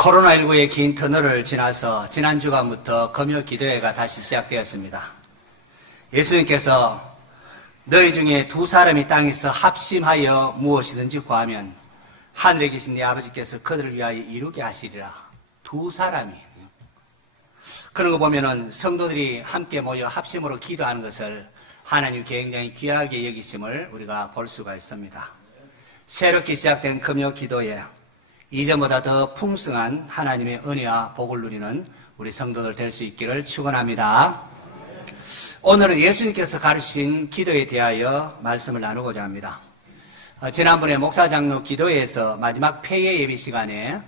코로나19의 긴 터널을 지나서 지난 주간부터 금요 기도회가 다시 시작되었습니다. 예수님께서 너희 중에 두 사람이 땅에서 합심하여 무엇이든지 구하면 하늘에 계신 네 아버지께서 그들을 위하여 이루게 하시리라. 두 사람이. 그런 거 보면은 성도들이 함께 모여 합심으로 기도하는 것을 하나님 굉장히 귀하게 여기심을 우리가 볼 수가 있습니다. 새롭게 시작된 금요 기도회, 이전보다 더 풍성한 하나님의 은혜와 복을 누리는 우리 성도들 될 수 있기를 축원합니다. 오늘은 예수님께서 가르치신 기도에 대하여 말씀을 나누고자 합니다. 지난번에 목사장로 기도회에서 마지막 폐회 예배 시간에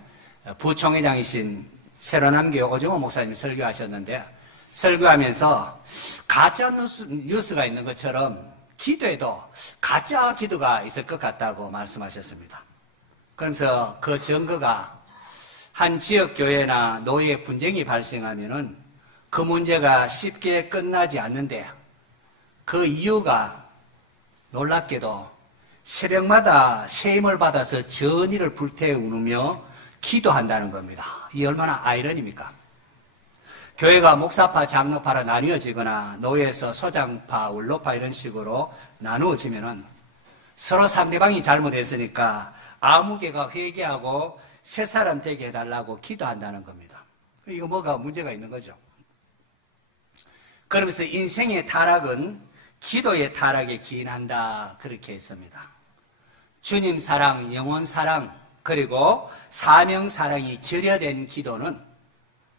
부총회장이신 새로남교 오정호 목사님이 설교하셨는데, 설교하면서 가짜 뉴스가 있는 것처럼 기도에도 가짜 기도가 있을 것 같다고 말씀하셨습니다. 그러면서 그 증거가 한 지역 교회나 노예 분쟁이 발생하면은 그 문제가 쉽게 끝나지 않는데, 그 이유가 놀랍게도 새벽마다 세임을 받아서 전의를 불태우며 기도한다는 겁니다. 이 얼마나 아이러니입니까? 교회가 목사파, 장로파로 나뉘어지거나 노예에서 소장파, 원로파 이런 식으로 나누어지면은 서로 상대방이 잘못했으니까 아무개가 회개하고 새 사람 되게 해달라고 기도한다는 겁니다. 이거 뭐가 문제가 있는 거죠. 그러면서 인생의 타락은 기도의 타락에 기인한다, 그렇게 했습니다. 주님 사랑, 영혼 사랑, 그리고 사명 사랑이 결여된 기도는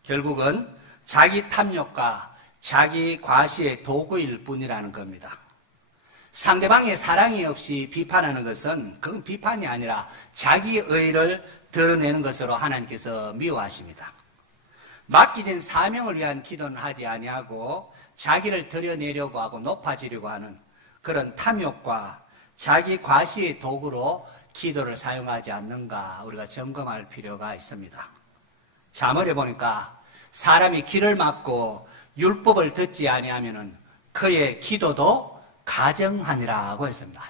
결국은 자기 탐욕과 자기 과시의 도구일 뿐이라는 겁니다. 상대방의 사랑이 없이 비판하는 것은 그건 비판이 아니라 자기 의를 드러내는 것으로 하나님께서 미워하십니다. 맡기진 사명을 위한 기도는 하지 아니하고 자기를 드러내려고 하고 높아지려고 하는 그런 탐욕과 자기 과시의 도구로 기도를 사용하지 않는가 우리가 점검할 필요가 있습니다. 자문해 보니까 사람이 길을 막고 율법을 듣지 아니하면은 그의 기도도 가정하니라고 했습니다.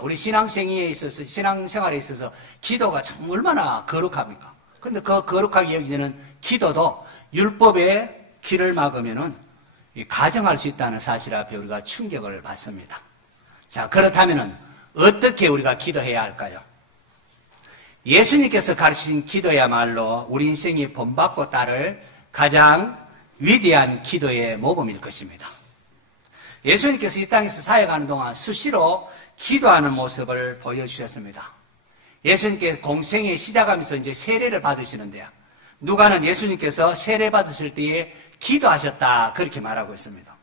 우리 신앙생활에 있어서 기도가 참 얼마나 거룩합니까? 그런데 그 거룩하게 여기지는 기도도 율법의 길을 막으면은 가정할 수 있다는 사실 앞에 우리가 충격을 받습니다. 자, 그렇다면은 어떻게 우리가 기도해야 할까요? 예수님께서 가르치신 기도야말로 우리 인생이 본받고 따를 가장 위대한 기도의 모범일 것입니다. 예수님께서 이 땅에서 사역하는 동안 수시로 기도하는 모습을 보여주셨습니다. 예수님께 공생에 시작하면서 이제 세례를 받으시는데요. 누가는 예수님께서 세례 받으실 때에 기도하셨다, 그렇게 말하고 있습니다.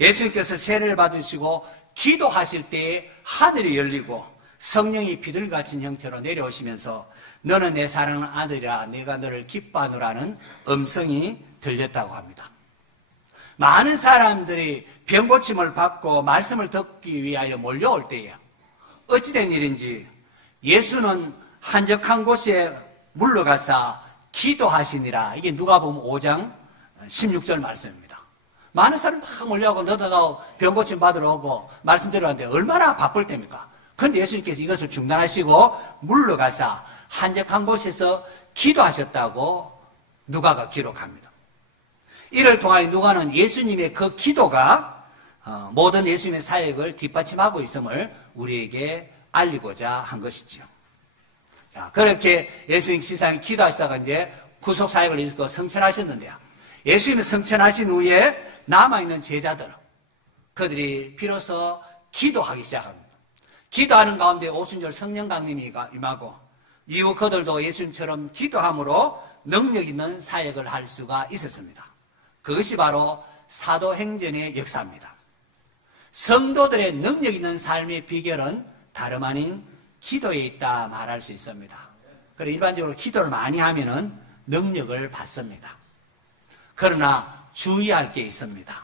예수님께서 세례를 받으시고 기도하실 때에 하늘이 열리고 성령이 비둘기같은 형태로 내려오시면서 너는 내 사랑하는 아들이라 내가 너를 기뻐하노라는 음성이 들렸다고 합니다. 많은 사람들이 병고침을 받고 말씀을 듣기 위하여 몰려올 때에 어찌된 일인지 예수는 한적한 곳에 물러가사 기도하시니라. 이게 누가복음 5장 16절 말씀입니다. 많은 사람이 막 몰려오고 너도 병고침 받으러 오고 말씀 들으러왔는데 얼마나 바쁠 때입니까? 그런데 예수님께서 이것을 중단하시고 물러가사 한적한 곳에서 기도하셨다고 누가가 기록합니다. 이를 통하여 누가는 예수님의 그 기도가 모든 예수님의 사역을 뒷받침하고 있음을 우리에게 알리고자 한 것이지요. 자, 그렇게 예수님 세상에 기도하시다가 이제 구속 사역을 이루고 성천하셨는데요. 예수님이 성천하신 후에 남아있는 제자들, 그들이 비로소 기도하기 시작합니다. 기도하는 가운데 오순절 성령 강림이 임하고 이후 그들도 예수님처럼 기도함으로 능력 있는 사역을 할 수가 있었습니다. 그것이 바로 사도행전의 역사입니다. 성도들의 능력 있는 삶의 비결은 다름 아닌 기도에 있다 말할 수 있습니다. 그리고 일반적으로 기도를 많이 하면은 능력을 받습니다. 그러나 주의할 게 있습니다.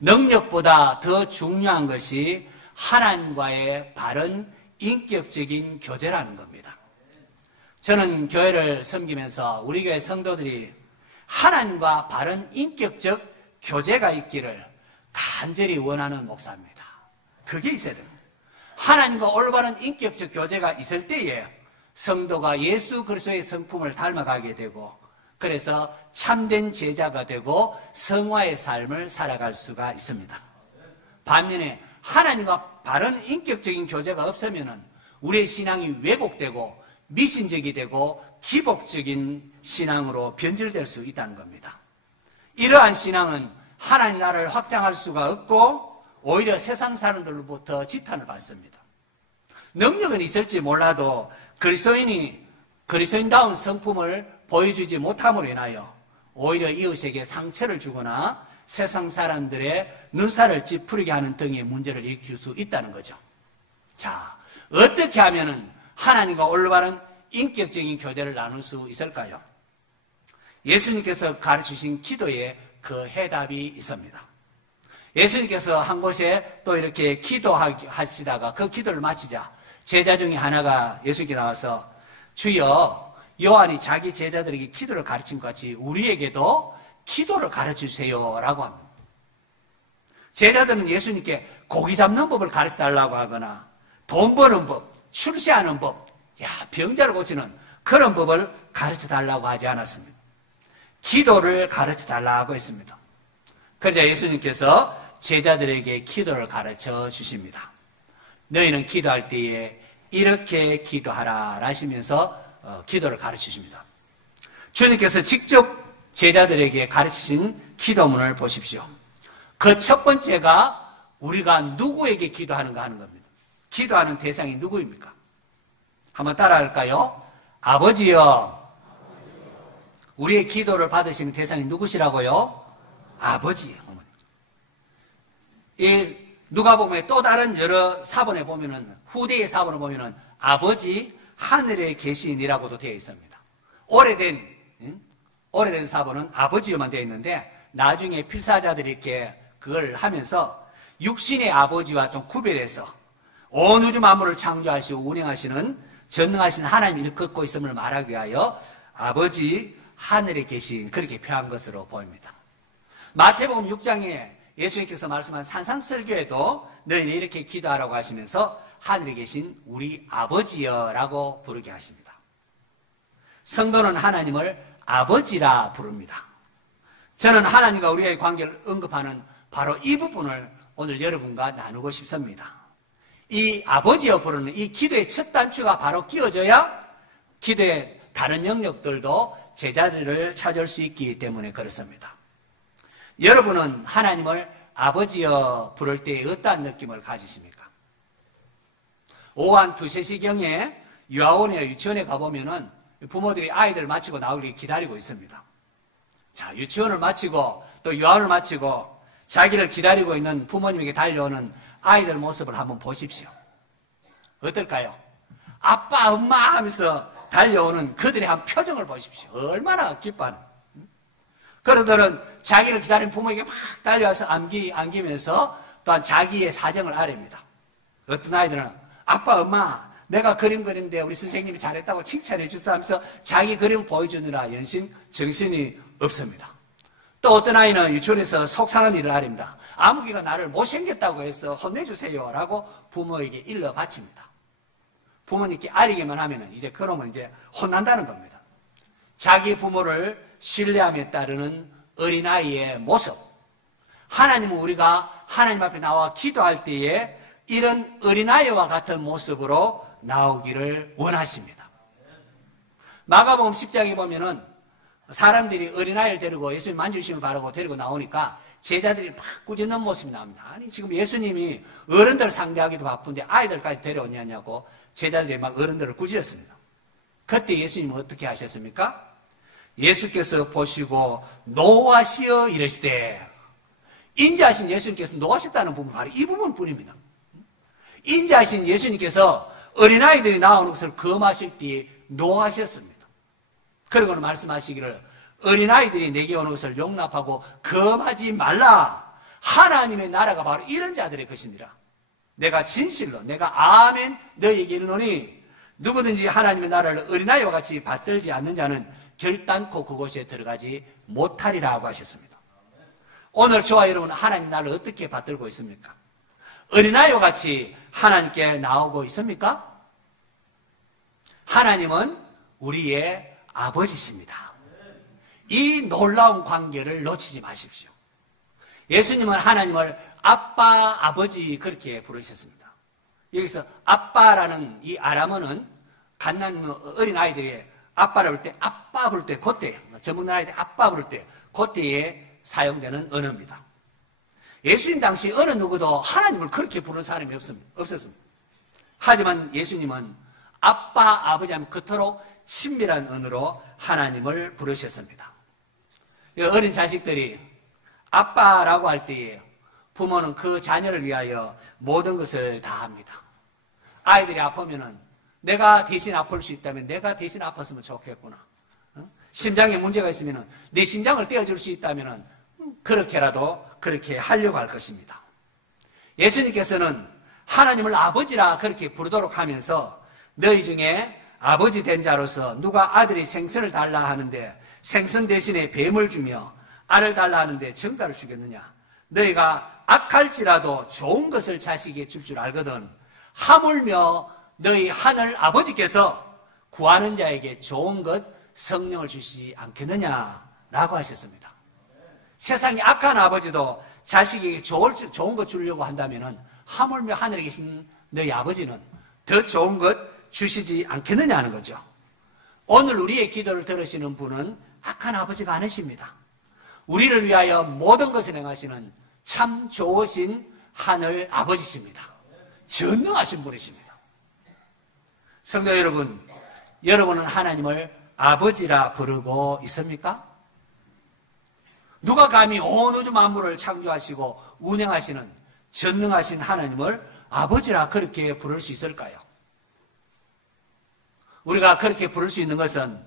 능력보다 더 중요한 것이 하나님과의 바른 인격적인 교제라는 겁니다. 저는 교회를 섬기면서 우리 교회 성도들이 하나님과 바른 인격적 교제가 있기를 간절히 원하는 목사입니다. 그게 있어야 됩니다. 하나님과 올바른 인격적 교제가 있을 때에 성도가 예수 그리스도의 성품을 닮아가게 되고 그래서 참된 제자가 되고 성화의 삶을 살아갈 수가 있습니다. 반면에 하나님과 바른 인격적인 교제가 없으면 우리의 신앙이 왜곡되고 미신적이 되고 기복적인 신앙으로 변질될 수 있다는 겁니다. 이러한 신앙은 하나님 나라를 확장할 수가 없고 오히려 세상 사람들로부터 지탄을 받습니다. 능력은 있을지 몰라도 그리스도인이 그리스도인다운 성품을 보여주지 못함으로 인하여 오히려 이웃에게 상처를 주거나 세상 사람들의 눈살을 찌푸리게 하는 등의 문제를 일으킬 수 있다는 거죠. 자, 어떻게 하면 하나님과 올바른 인격적인 교제를 나눌 수 있을까요? 예수님께서 가르치신 기도에 그 해답이 있습니다. 예수님께서 한 곳에 또 이렇게 기도하시다가 그 기도를 마치자 제자 중에 하나가 예수님께 나와서 주여 요한이 자기 제자들에게 기도를 가르친 것 같이 우리에게도 기도를 가르쳐주세요 라고 합니다. 제자들은 예수님께 고기 잡는 법을 가르쳐달라고 하거나 돈 버는 법, 출세하는 법, 병자를 고치는 그런 법을 가르쳐달라고 하지 않았습니다. 기도를 가르쳐달라고 했습니다. 그러자 예수님께서 제자들에게 기도를 가르쳐 주십니다. 너희는 기도할 때에 이렇게 기도하라 하시면서 기도를 가르쳐 주십니다. 주님께서 직접 제자들에게 가르치신 기도문을 보십시오. 그 첫 번째가 우리가 누구에게 기도하는가 하는 겁니다. 기도하는 대상이 누구입니까? 한번 따라할까요? 아버지여. 우리의 기도를 받으시는 대상이 누구시라고요? 아버지. 이 누가복음의 또 다른 여러 사본에 보면은 후대의 사본을 보면은 아버지 하늘에 계신이라고도 되어 있습니다. 오래된 사본은 아버지요만 되어 있는데 나중에 필사자들이 이렇게 그걸 하면서 육신의 아버지와 좀 구별해서 온 우주 만물을 창조하시고 운행하시는 전능하신 하나님 일컫고 있음을 말하기 위하여 아버지 하늘에 계신 그렇게 표한 것으로 보입니다. 마태복음 6장에 예수님께서 말씀한 산상설교에도 너희는 이렇게 기도하라고 하시면서 하늘에 계신 우리 아버지여라고 부르게 하십니다. 성도는 하나님을 아버지라 부릅니다. 저는 하나님과 우리의 관계를 언급하는 바로 이 부분을 오늘 여러분과 나누고 싶습니다. 이 아버지여 부르는 이 기도의 첫 단추가 바로 끼워져야 기도의 다른 영역들도 제자리를 찾을 수 있기 때문에 그렇습니다. 여러분은 하나님을 아버지여 부를 때 어떠한 느낌을 가지십니까? 오후 한 2, 3시경에 유아원이나 유치원에 가보면은 부모들이 아이들 마치고 나오길 기다리고 있습니다. 자, 유치원을 마치고 또 유아원을 마치고 자기를 기다리고 있는 부모님에게 달려오는 아이들 모습을 한번 보십시오. 어떨까요? 아빠, 엄마 하면서 달려오는 그들의 한 표정을 보십시오. 얼마나 기뻐하는. 그러더는 자기를 기다리는 부모에게 막 달려와서 안기면서 또한 자기의 사정을 아뢰입니다. 어떤 아이들은 아빠, 엄마, 내가 그림 그리는데 우리 선생님이 잘했다고 칭찬해 주소 하면서 자기 그림 보여주느라 연신 정신이 없습니다. 또 어떤 아이는 유치원에서 속상한 일을 아립니다. 아무개가 나를 못생겼다고 해서 혼내주세요 라고 부모에게 일러 바칩니다. 부모님께 아리게만 하면 이제 그놈은 이제 혼난다는 겁니다. 자기 부모를 신뢰함에 따르는 어린아이의 모습. 하나님은 우리가 하나님 앞에 나와 기도할 때에 이런 어린아이와 같은 모습으로 나오기를 원하십니다. 마가복음 10장에 보면은 사람들이 어린아이를 데리고 예수님 만주심을 바라고 데리고 나오니까 제자들이 막 꾸짖는 모습이 나옵니다. 아니 지금 예수님이 어른들 상대하기도 바쁜데 아이들까지 데려오냐고 제자들이 막 어른들을 꾸짖었습니다. 그때 예수님은 어떻게 하셨습니까? 예수께서 보시고 노하시어 이르시되, 인자하신 예수님께서 노하셨다는 부분 바로 이 부분뿐입니다. 인자하신 예수님께서 어린아이들이 나오는 것을 금하실 때에 노하셨습니다. 그리고는 말씀하시기를 어린아이들이 내게 오는 것을 용납하고 금하지 말라. 하나님의 나라가 바로 이런 자들의 것이니라. 내가 진실로 내가 아멘 너희에게 이르노니 누구든지 하나님의 나라를 어린아이와 같이 받들지 않는 자는 결단코 그곳에 들어가지 못하리라고 하셨습니다. 오늘 저와 여러분은 하나님 나라를 어떻게 받들고 있습니까? 어린아이와 같이 하나님께 나오고 있습니까? 하나님은 우리의 아버지십니다. 이 놀라운 관계를 놓치지 마십시오. 예수님은 하나님을 아빠, 아버지 그렇게 부르셨습니다. 여기서 아빠라는 이 아람어는 갓난 어린 아이들이 아빠를 부를 때, 아빠 부를 때, 그때, 전문 아이들 아빠 부를 때, 그때에 사용되는 언어입니다. 예수님 당시 어느 누구도 하나님을 그렇게 부르는 사람이 없었습니다. 하지만 예수님은 아빠, 아버지 하면 그토록 친밀한 언어로 하나님을 부르셨습니다. 어린 자식들이 아빠라고 할 때에 부모는 그 자녀를 위하여 모든 것을 다 합니다. 아이들이 아프면은 내가 대신 아플 수 있다면 내가 대신 아팠으면 좋겠구나. 심장에 문제가 있으면은 내 심장을 떼어줄 수 있다면은 그렇게라도 그렇게 하려고 할 것입니다. 예수님께서는 하나님을 아버지라 그렇게 부르도록 하면서 너희 중에 아버지 된 자로서 누가 아들이 생선을 달라 하는데 생선 대신에 뱀을 주며 알을 달라 하는데 정갈을 주겠느냐. 너희가 악할지라도 좋은 것을 자식에게 줄 줄 알거든. 하물며 너희 하늘 아버지께서 구하는 자에게 좋은 것 성령을 주시지 않겠느냐라고 하셨습니다. 세상에 악한 아버지도 자식에게 좋은 것 주려고 한다면 하물며 하늘에 계신 너희 아버지는 더 좋은 것 주시지 않겠느냐 하는 거죠. 오늘 우리의 기도를 들으시는 분은 악한 아버지가 아니십니다. 우리를 위하여 모든 것을 행하시는 참 좋으신 하늘 아버지십니다. 전능하신 분이십니다. 성도 여러분, 여러분은 하나님을 아버지라 부르고 있습니까? 누가 감히 온 우주 만물을 창조하시고 운행하시는 전능하신 하나님을 아버지라 그렇게 부를 수 있을까요? 우리가 그렇게 부를 수 있는 것은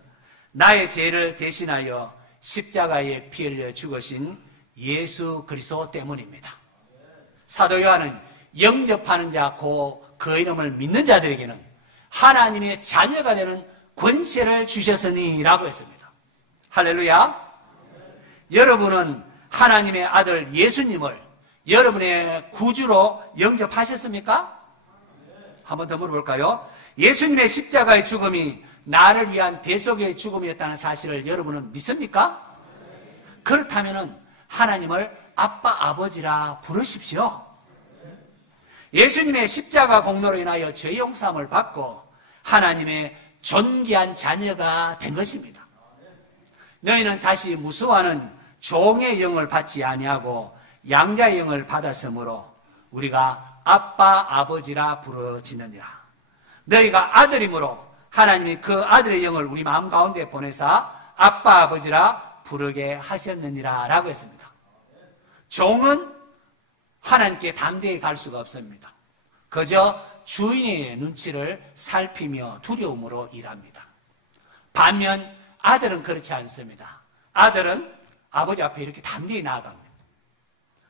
나의 죄를 대신하여 십자가에 피 흘려 죽으신 예수 그리스도 때문입니다. 사도 요한은 영접하는 자, 그 이름을 믿는 자들에게는 하나님의 자녀가 되는 권세를 주셨으니라고 했습니다. 할렐루야. 여러분은 하나님의 아들 예수님을 여러분의 구주로 영접하셨습니까? 한 번 더 물어볼까요? 예수님의 십자가의 죽음이 나를 위한 대속의 죽음이었다는 사실을 여러분은 믿습니까? 그렇다면 하나님을 아빠, 아버지라 부르십시오. 예수님의 십자가 공로로 인하여 죄 용서함을 받고 하나님의 존귀한 자녀가 된 것입니다. 너희는 다시 무수하는 종의 영을 받지 아니하고 양자의 영을 받았으므로 우리가 아빠, 아버지라 부르짖느니라. 너희가 아들이므로 하나님이 그 아들의 영을 우리 마음 가운데 보내사 아빠, 아버지라 부르게 하셨느니라 라고 했습니다. 종은 하나님께 담대히 갈 수가 없습니다. 그저 주인의 눈치를 살피며 두려움으로 일합니다. 반면 아들은 그렇지 않습니다. 아들은 아버지 앞에 이렇게 담대히 나아갑니다.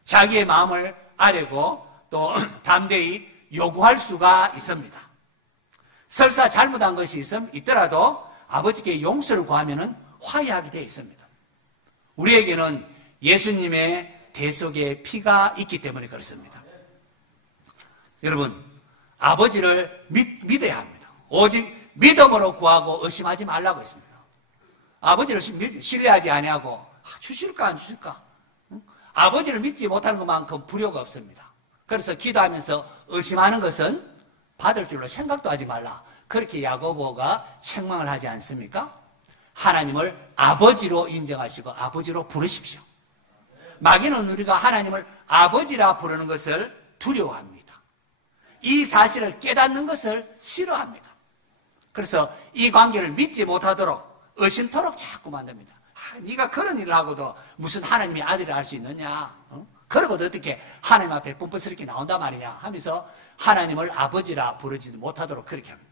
자기의 마음을 아뢰고 또 담대히 요구할 수가 있습니다. 설사 잘못한 것이 있더라도 아버지께 용서를 구하면 화해하게 되어 있습니다. 우리에게는 예수님의 대속의 피가 있기 때문에 그렇습니다. 여러분, 아버지를 믿어야 합니다. 오직 믿음으로 구하고 의심하지 말라고 했습니다. 아버지를 신뢰하지 아니하고 주실까 안 주실까? 아버지를 믿지 못하는 것만큼 불효가 없습니다. 그래서 기도하면서 의심하는 것은 받을 줄로 생각도 하지 말라. 그렇게 야고보가 책망을 하지 않습니까? 하나님을 아버지로 인정하시고 아버지로 부르십시오. 마귀는 우리가 하나님을 아버지라 부르는 것을 두려워합니다. 이 사실을 깨닫는 것을 싫어합니다. 그래서 이 관계를 믿지 못하도록 의심토록 자꾸 만듭니다. 네가 그런 일을 하고도 무슨 하나님의 아들을 할 수 있느냐? 그러고도 어떻게 하나님 앞에 뻔뻔스럽게 나온단 말이냐? 하면서 하나님을 아버지라 부르지 못하도록 그렇게 합니다.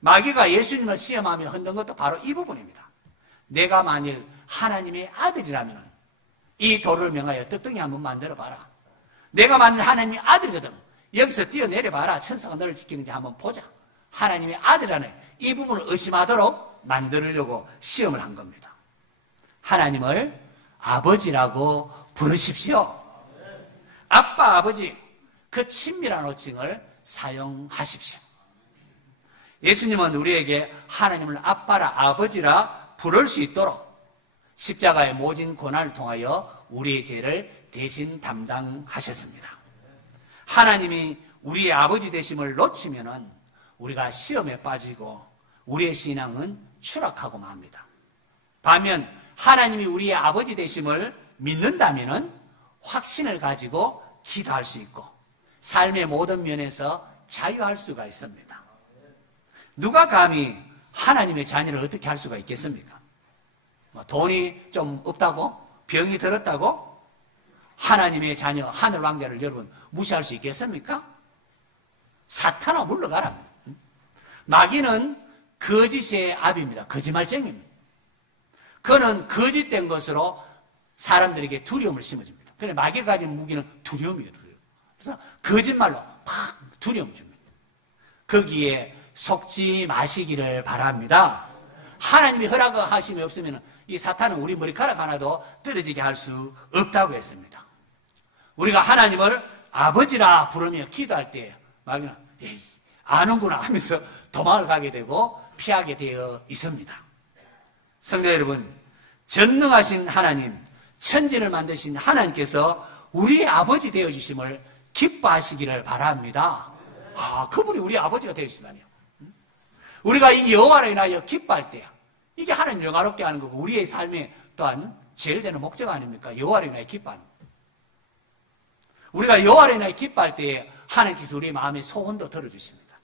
마귀가 예수님을 시험하며 흔든 것도 바로 이 부분입니다. 내가 만일 하나님의 아들이라면 이 돌을 명하여 떡덩이 한번 만들어봐라. 내가 만일 하나님의 아들이거든. 여기서 뛰어내려봐라. 천사가 너를 지키는지 한번 보자. 하나님의 아들이라네. 이 부분을 의심하도록 만들려고 시험을 한 겁니다. 하나님을 아버지라고 부르십시오. 아빠, 아버지, 그 친밀한 호칭을 사용하십시오. 예수님은 우리에게 하나님을 아빠라 아버지라 부를 수 있도록 십자가의 모진 고난을 통하여 우리의 죄를 대신 담당하셨습니다. 하나님이 우리의 아버지 되심을 놓치면은 우리가 시험에 빠지고 우리의 신앙은 추락하고 맙니다. 반면 하나님이 우리의 아버지 되심을 믿는다면은 확신을 가지고 기도할 수 있고 삶의 모든 면에서 자유할 수가 있습니다. 누가 감히 하나님의 자녀를 어떻게 할 수가 있겠습니까? 돈이 좀 없다고? 병이 들었다고? 하나님의 자녀, 하늘 왕자를 여러분 무시할 수 있겠습니까? 사탄아 물러가라. 마귀는 거짓의 압입니다. 거짓말쟁이입니다. 그는 거짓된 것으로 사람들에게 두려움을 심어줍니다. 그런데 마귀가 가진 무기는 두려움이에요. 그래서 거짓말로 팍 두려움을 줍니다. 거기에 속지 마시기를 바랍니다. 하나님이 허락하심이 없으면 이 사탄은 우리 머리카락 하나도 떨어지게 할 수 없다고 했습니다. 우리가 하나님을 아버지라 부르며 기도할 때 마귀는 에이, 아는구나 하면서 도망을 가게 되고 피하게 되어 있습니다. 성도 여러분, 전능하신 하나님, 천지를 만드신 하나님께서 우리의 아버지 되어주심을 기뻐하시기를 바랍니다. 그분이 우리 아버지가 되어주시다니요. 우리가 이 여호와를 인하여 기뻐할 때 이게 하나님 영화롭게 하는 거고 우리의 삶에 또한 제일 되는 목적 아닙니까? 여호와를 인하여 기뻐하는 것. 우리가 여호와를 인하여 기뻐할 때 하나님께서 우리의 마음의 소원도 들어주십니다.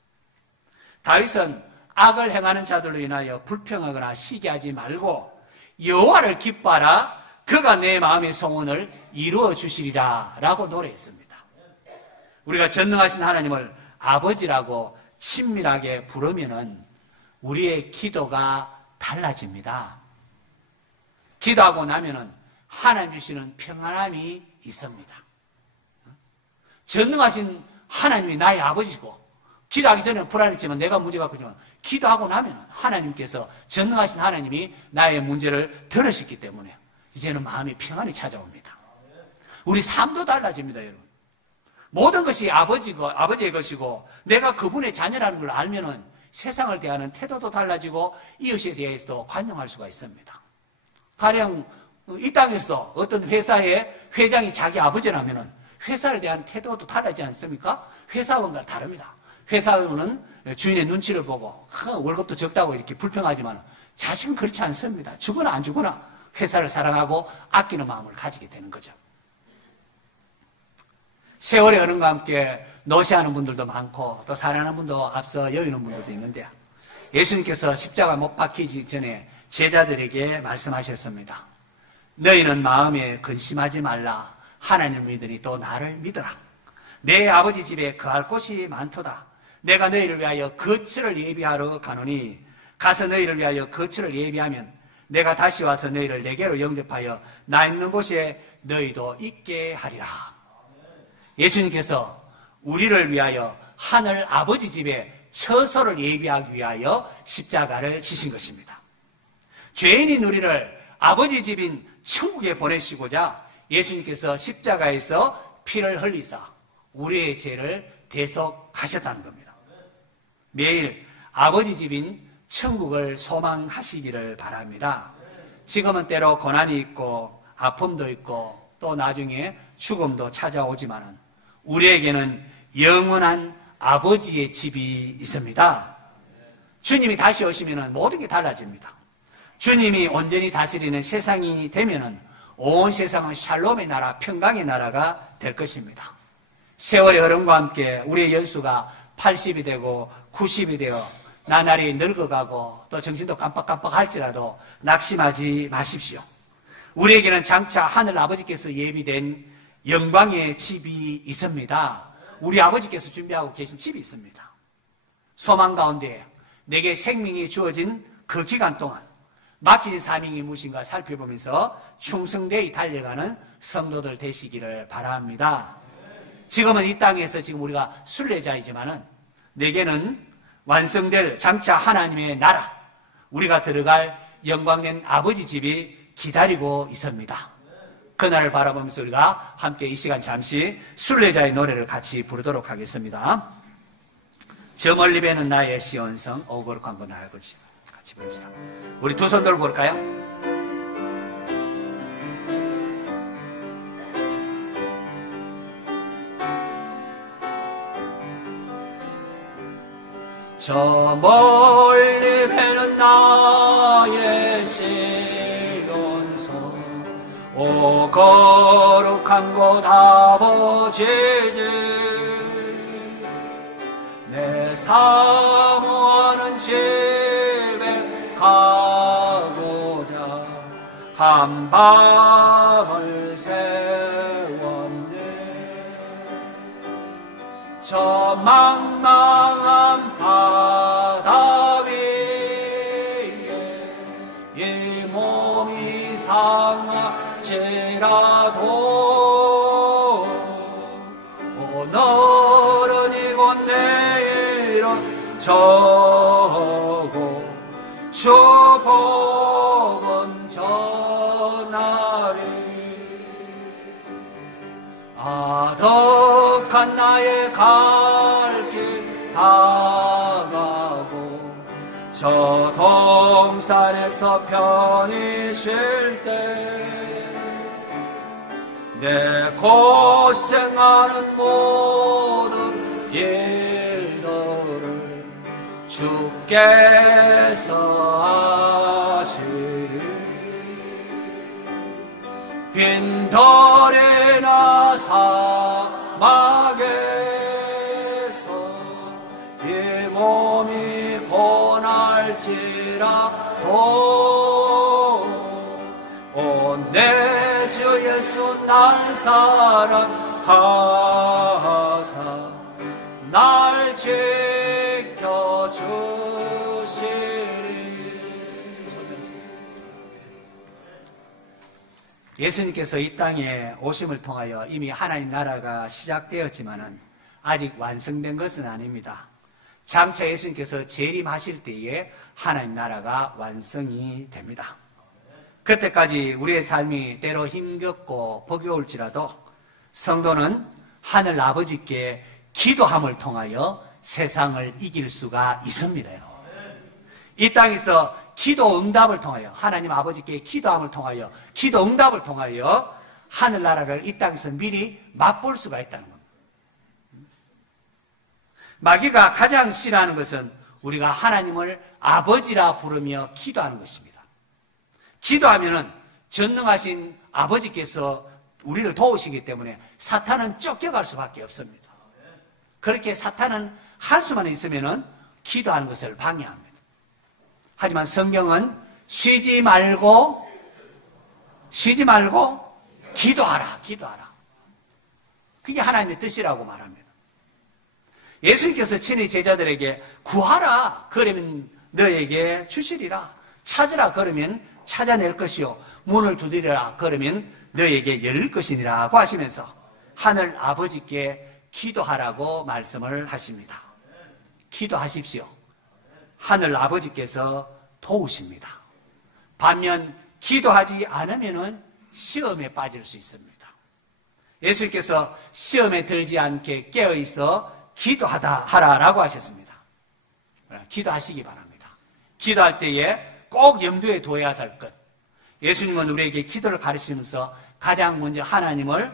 다윗은 악을 행하는 자들로 인하여 불평하거나 시기하지 말고 여호와를 기뻐하라, 그가 내 마음의 소원을 이루어 주시리라 라고 노래했습니다. 우리가 전능하신 하나님을 아버지라고 친밀하게 부르면은 우리의 기도가 달라집니다. 기도하고 나면은 하나님 주시는 평안함이 있습니다. 전능하신 하나님이 나의 아버지고 기도하기 전에 불안했지만 내가 문제 갖고 있지만 기도하고 나면 하나님께서 전능하신 하나님이 나의 문제를 들으셨기 때문에 이제는 마음이 평안이 찾아옵니다. 우리 삶도 달라집니다, 여러분. 모든 것이 아버지의 것이고 내가 그분의 자녀라는 걸 알면은 세상을 대하는 태도도 달라지고 이웃에 대해서도 관용할 수가 있습니다. 가령 이 땅에서도 어떤 회사의 회장이 자기 아버지라면은 회사를 대한 태도도 다르지 않습니까? 회사원과 다릅니다. 회사원은 주인의 눈치를 보고 월급도 적다고 이렇게 불평하지만 자식은 그렇지 않습니다. 주거나 안 주거나 회사를 사랑하고 아끼는 마음을 가지게 되는 거죠. 세월의 흐름과 함께 노시하는 분들도 많고 또 살아가는 분도 앞서 여의는 분들도 있는데 예수님께서 십자가 못 박히기 전에 제자들에게 말씀하셨습니다. 너희는 마음에 근심하지 말라. 하나님을 믿으니 또 나를 믿어라. 내 아버지 집에 거할 곳이 많도다. 내가 너희를 위하여 거처를 예비하러 가노니 가서 너희를 위하여 거처를 예비하면 내가 다시 와서 너희를 내게로 영접하여 나 있는 곳에 너희도 있게 하리라. 예수님께서 우리를 위하여 하늘 아버지 집에 처소를 예비하기 위하여 십자가를 지신 것입니다. 죄인인 우리를 아버지 집인 천국에 보내시고자 예수님께서 십자가에서 피를 흘리사 우리의 죄를 대속하셨다는 겁니다. 매일 아버지 집인 천국을 소망하시기를 바랍니다. 지금은 때로 고난이 있고 아픔도 있고 또 나중에 죽음도 찾아오지만은 우리에게는 영원한 아버지의 집이 있습니다. 주님이 다시 오시면 모든 게 달라집니다. 주님이 온전히 다스리는 세상이 되면은 온 세상은 샬롬의 나라, 평강의 나라가 될 것입니다. 세월의 흐름과 함께 우리의 연수가 80이 되고 90이 되어 나날이 늙어가고 또 정신도 깜빡깜빡 할지라도 낙심하지 마십시오. 우리에게는 장차 하늘 아버지께서 예비된 영광의 집이 있습니다. 우리 아버지께서 준비하고 계신 집이 있습니다. 소망 가운데 내게 생명이 주어진 그 기간 동안 맡긴 사명이 무엇인가 살펴보면서 충성되이 달려가는 성도들 되시기를 바랍니다. 지금은 이 땅에서 지금 우리가 순례자이지만은 내게는 완성될 장차 하나님의 나라, 우리가 들어갈 영광된 아버지 집이 기다리고 있습니다. 그날을 바라보면서 우리가 함께 이 시간 잠시 순례자의 노래를 같이 부르도록 하겠습니다. 저 멀리 배는 나의 시온성 오 거룩한 분 나의 아버지. 같이 부릅시다. 우리 두 손 들고 볼까요? 저 멀리 배는 나의 시온성 오 거룩한 곳 아버지지 내 사모하는 집에 가고자 한 밤을 세웠네 저 망망한 바다 위에 이 몸이 상할지라도 오늘은 이곳 내일은 저고 주 복음 전하리 아득한 나의 갈 길 다가고 저 동산에서 편히 쉴 때 내 고생하는 모든 일들을 주께서 아시리 빈털이나 사막에서 이 몸이 고날지라도 오 내 주 예수 날 사랑하사 날 지켜주시리 예수님께서 이 땅에 오심을 통하여 이미 하나님 나라가 시작되었지만은 아직 완성된 것은 아닙니다. 장차 예수님께서 재림하실 때에 하나님 나라가 완성이 됩니다. 그때까지 우리의 삶이 때로 힘겹고 버거울지라도 성도는 하늘 아버지께 기도함을 통하여 세상을 이길 수가 있습니다. 이 땅에서 기도 응답을 통하여 하나님 아버지께 기도함을 통하여 기도 응답을 통하여 하늘나라를 이 땅에서 미리 맛볼 수가 있다는 겁니다. 마귀가 가장 싫어하는 것은 우리가 하나님을 아버지라 부르며 기도하는 것입니다. 기도하면은 전능하신 아버지께서 우리를 도우시기 때문에 사탄은 쫓겨갈 수밖에 없습니다. 그렇게 사탄은 할 수만 있으면은 기도하는 것을 방해합니다. 하지만 성경은 쉬지 말고 기도하라. 그게 하나님의 뜻이라고 말합니다. 예수님께서 친히 제자들에게 구하라 그러면 너에게 주시리라 찾으라 그러면 찾아낼 것이요 문을 두드리라 그러면 너에게 열릴 것이니라고 하시면서 하늘 아버지께 기도하라고 말씀을 하십니다. 기도하십시오. 하늘 아버지께서 도우십니다. 반면 기도하지 않으면 시험에 빠질 수 있습니다. 예수님께서 시험에 들지 않게 깨어있어 기도하라라고 하셨습니다. 기도하시기 바랍니다. 기도할 때에 꼭 염두에 둬야 될 것. 예수님은 우리에게 기도를 가르치면서 가장 먼저 하나님을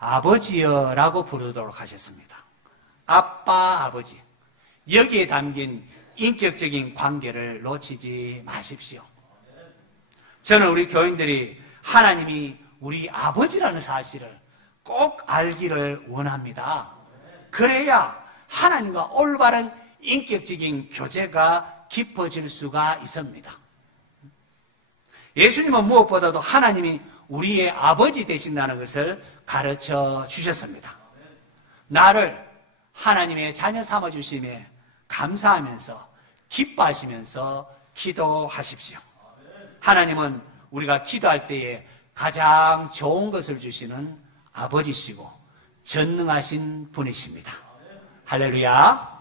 아버지여라고 부르도록 하셨습니다. 아빠, 아버지. 여기에 담긴 인격적인 관계를 놓치지 마십시오. 저는 우리 교인들이 하나님이 우리 아버지라는 사실을 꼭 알기를 원합니다. 그래야 하나님과 올바른 인격적인 교제가 깊어질 수가 있습니다. 예수님은 무엇보다도 하나님이 우리의 아버지 되신다는 것을 가르쳐 주셨습니다. 나를 하나님의 자녀 삼아주심에 감사하면서 기뻐하시면서 기도하십시오. 하나님은 우리가 기도할 때에 가장 좋은 것을 주시는 아버지시고 전능하신 분이십니다. 할렐루야.